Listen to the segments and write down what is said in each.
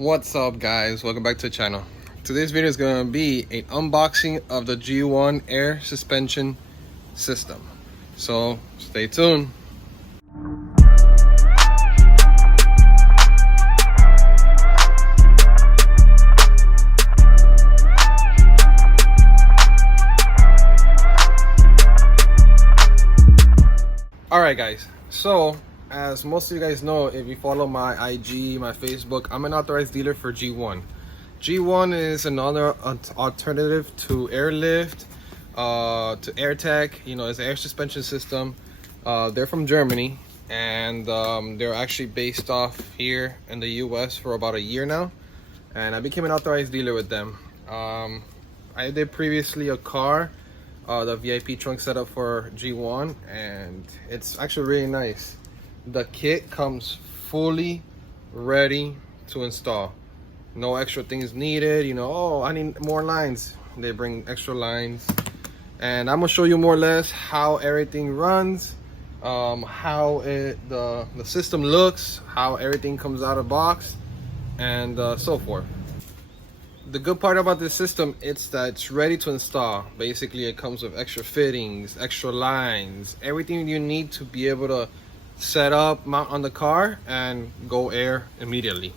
What's up guys, welcome back to the channel. Today's video is going to be an unboxing of the G1 air suspension system, so stay tuned. Alright guys, so as most of you guys know, if you follow my IG, my Facebook, I'm an authorized dealer for G1. G1 is another alternative to airlift, to air tech. You know, it's an air suspension system. They're from Germany, and they're actually based off here in the US for about a year now, and I became an authorized dealer with them. I did previously a car, the VIP trunk setup for G1, and it's actually really nice. The kit comes fully ready to install. No extra things needed. You know, oh, I need more lines. They bring extra lines, and I'm gonna show you more or less how everything runs, how the system looks, how everything comes out of box, and so forth. The good part about this system, it's that it's ready to install. Basically, it comes with extra fittings, extra lines, everything you need to be able to set up, mount on the car, and go air immediately.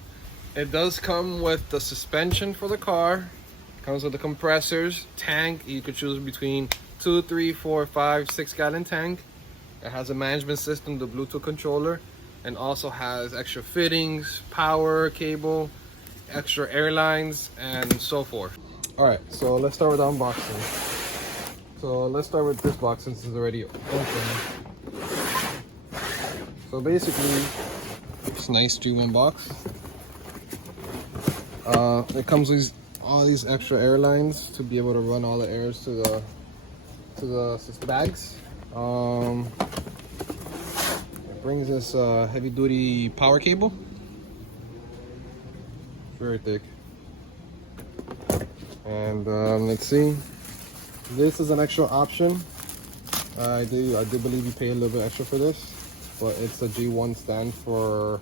It does come with the suspension for the car, comes with the compressors, tank. You could choose between 2, 3, 4, 5, 6 gallon tank. It has a management system, the Bluetooth controller, and also has extra fittings, power cable, extra airlines, and so forth. All right, so let's start with unboxing. So let's start with this box since it's already open. So basically, it's a nice G1 box. It comes with all these extra airlines to be able to run all the airs to the bags. It brings this heavy duty power cable. Very thick. And let's see. This is an extra option. I do believe you pay a little bit extra for this, but it's a G1 stand for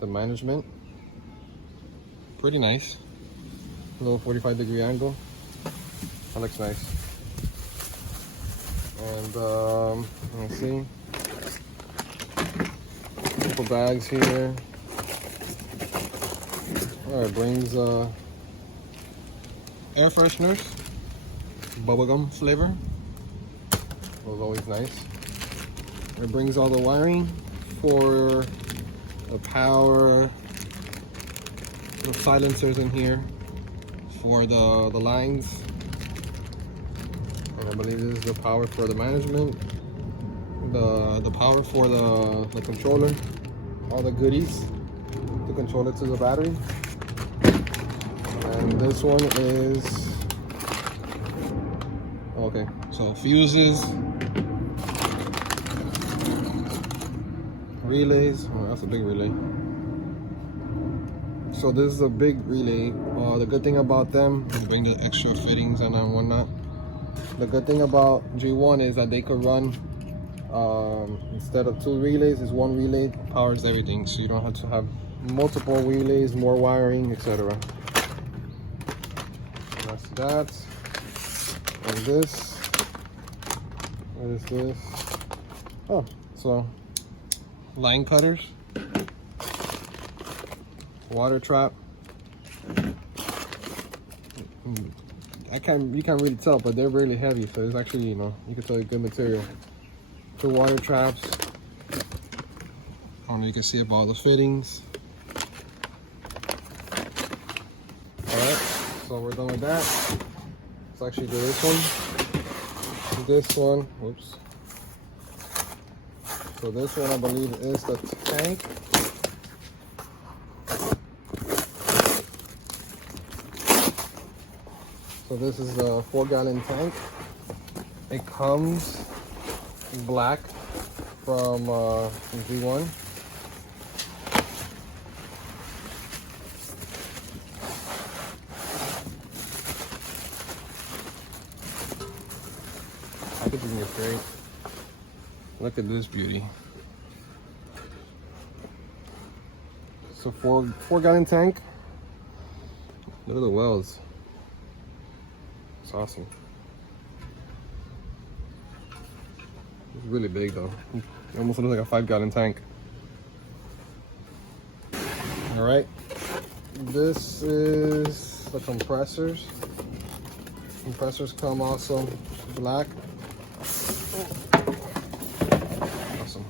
the management. Pretty nice. A little 45-degree angle. That looks nice. And let's see. Couple bags here. It brings air fresheners, bubblegum flavor. That was always nice. It brings all the wiring for the power, the silencers in here for the lines, and I believe this is the power for the management, the power for the controller, all the goodies to control it to the battery. And this one is okay, so fuses, relays. Oh, that's a big relay. So this is a big relay. The good thing about them, they bring the extra fittings and whatnot. The good thing about G1 is that they could run, instead of 2 relays, it's 1 relay, powers everything, so you don't have to have multiple relays, more wiring, etc. That's that. And this, what is this? Oh, so line cutters, water trap. You can't really tell, but they're really heavy, so it's actually, you know, you can tell it's good material. 2 water traps. I don't know, you can see about the fittings. Alright, so we're done with that. Let's actually do this one. This one, whoops. So this one I believe is the tank. So this is a 4-gallon tank. It comes black from G1. Packaging is great. Look at this beauty. So 4-gallon tank. Look at the welds. It's awesome. It's really big though. It almost looks like a 5-gallon tank. All right. This is the compressors. Compressors come also black. Awesome.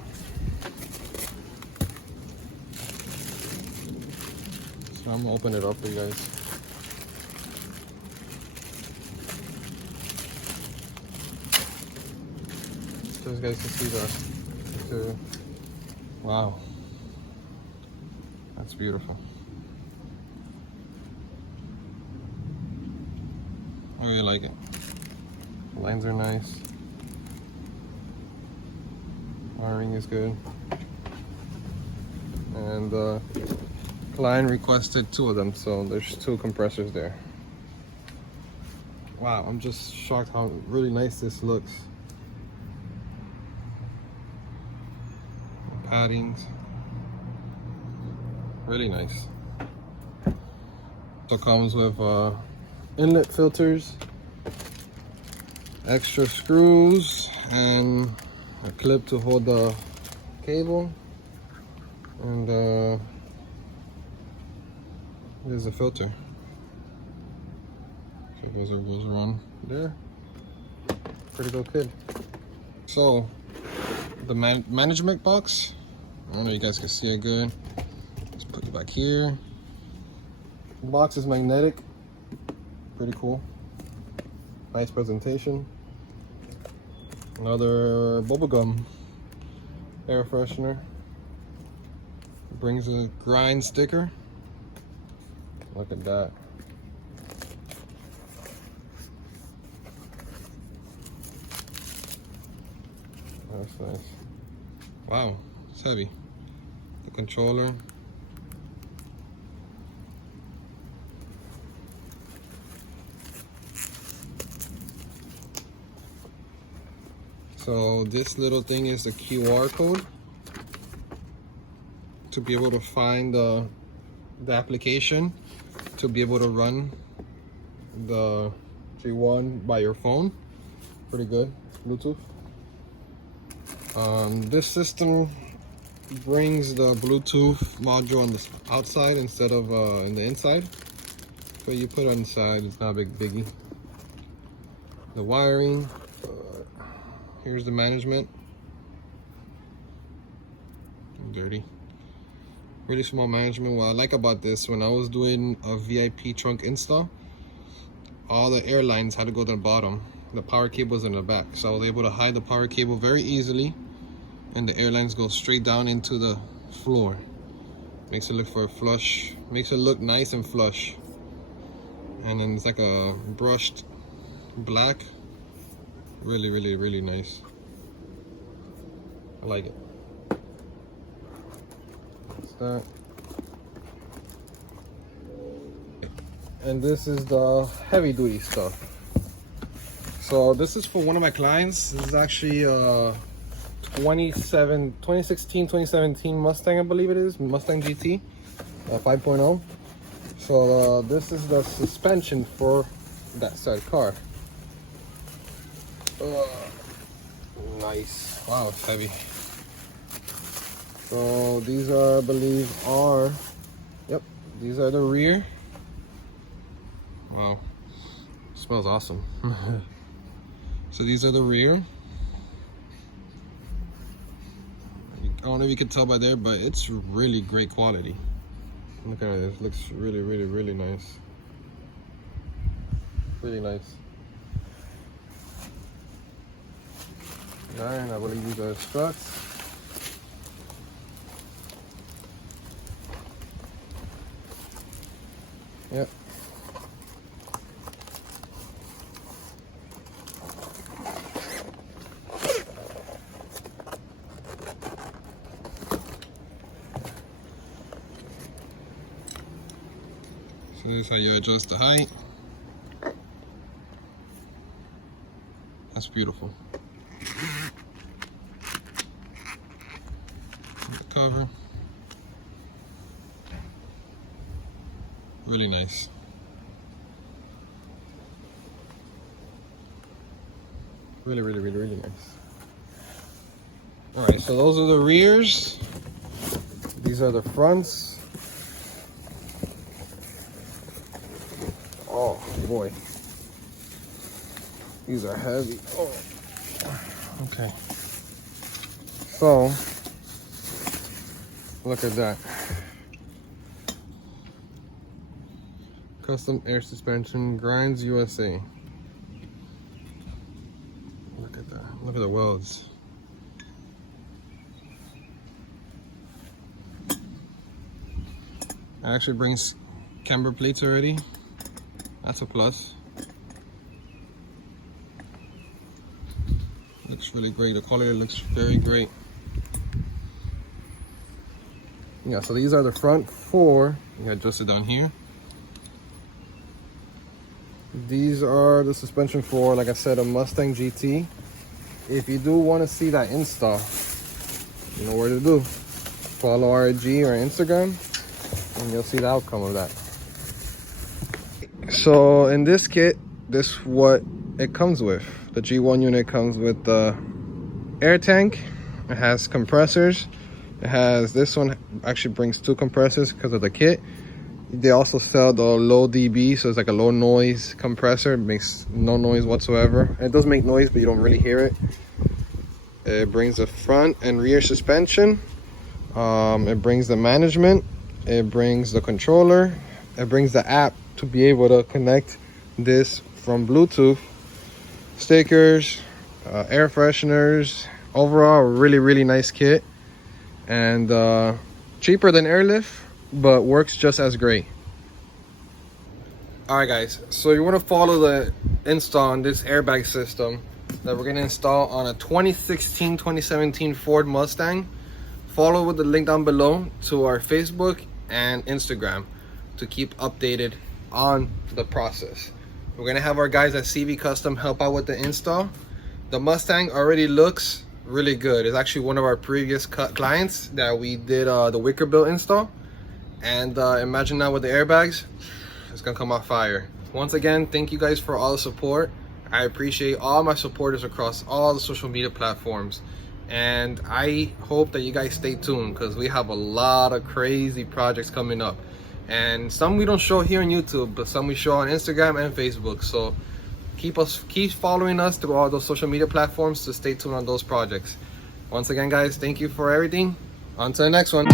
So I'm gonna open it up for you guys. So you guys can see the wow. That's beautiful. I really like it. The lines are nice. Wiring is good. And the client requested 2 of them, so there's 2 compressors there. Wow, I'm just shocked how really nice this looks. Paddings. Really nice. So it comes with inlet filters, extra screws, and a clip to hold the cable. And there's a filter. So it goes around there. Pretty good kid. So the management box, I don't know if you guys can see it good. Let's put it back here. The box is magnetic. Pretty cool. Nice presentation. Another bubblegum air freshener. Brings a grind sticker. Look at that. That's nice. Wow, it's heavy. The controller. So this little thing is the QR code to be able to find the application to be able to run the G1 by your phone. Pretty good. Bluetooth. This system brings the Bluetooth module on the outside instead of in the inside. So you put it on the side, it's not a big biggie. The wiring. Here's the management. Dirty. Really small management. What I like about this, when I was doing a VIP trunk install, all the air lines had to go to the bottom. The power cable's in the back. So I was able to hide the power cable very easily, and the air lines go straight down into the floor. Makes it look for a flush. Makes it look nice and flush. And then it's like a brushed black. Really, really, really nice. I like it. That's that. And this is the heavy duty stuff. So this is for one of my clients. This is actually 2016, 2017 Mustang, I believe it is. Mustang GT 5.0. So this is the suspension for that said car. Nice. Wow, it's heavy. So these are, I believe, yep, these are the rear. Wow, smells awesome. So these are the rear. I don't know if you can tell by there, but it's really great quality. Look at it, it looks really, really, really nice. Really nice. And I believe these are struts. Yep. So this is how you adjust the height. That's beautiful. The cover. Really nice. Really, really, really, really nice. All right, so those are the rears. These are the fronts. Oh boy, these are heavy. Oh, okay. So look at that. Custom air suspension, Grinds USA. Look at that. Look at the welds. It actually brings camber plates already. That's a plus. Looks really great. The quality looks very great. Yeah, so these are the front four. You can adjust it down here. These are the suspension for, like I said, a Mustang GT. If you do want to see that install, you know where to do. Follow our IG or Instagram, and you'll see the outcome of that. So in this kit, this is what it comes with. The G1 unit comes with the air tank. It has compressors. It has, this one actually brings 2 compressors because of the kit. They also sell the low dB, so it's like a low noise compressor. It makes no noise whatsoever. It does make noise, but you don't really hear it. It brings the front and rear suspension. It brings the management. It brings the controller. It brings the app to be able to connect this from Bluetooth. Stickers, air fresheners. Overall, really, really nice kit. And cheaper than Airlift, but works just as great. All right guys, so you want to follow the install on this airbag system that we're going to install on a 2016-2017 Ford Mustang. Follow with the link down below to our Facebook and Instagram to keep updated on the process. We're going to have our guys at CV Custom help out with the install. The Mustang already looks really good. It's actually one of our previous clients that we did the wicker built install. And imagine now with the airbags, it's gonna come off fire. Once again, thank you guys for all the support. I appreciate all my supporters across all the social media platforms. And I hope that you guys stay tuned because we have a lot of crazy projects coming up. And some we don't show here on YouTube, but some we show on Instagram and Facebook. So keep following us through all those social media platforms to stay tuned on those projects. Once again, guys, thank you for everything. On to the next one.